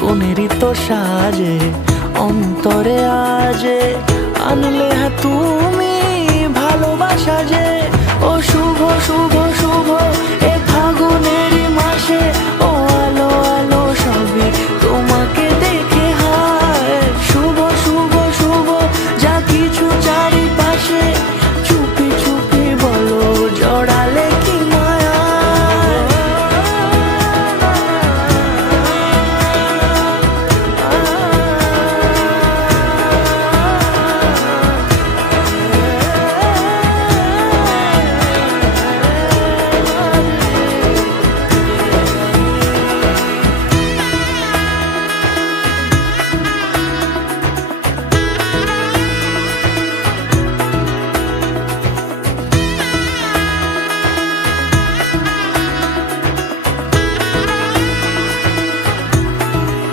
কোনেরই তো সাজে অন্তরে আজে আনলে তুমি ভালোবাসা যে ও শুভ শুভ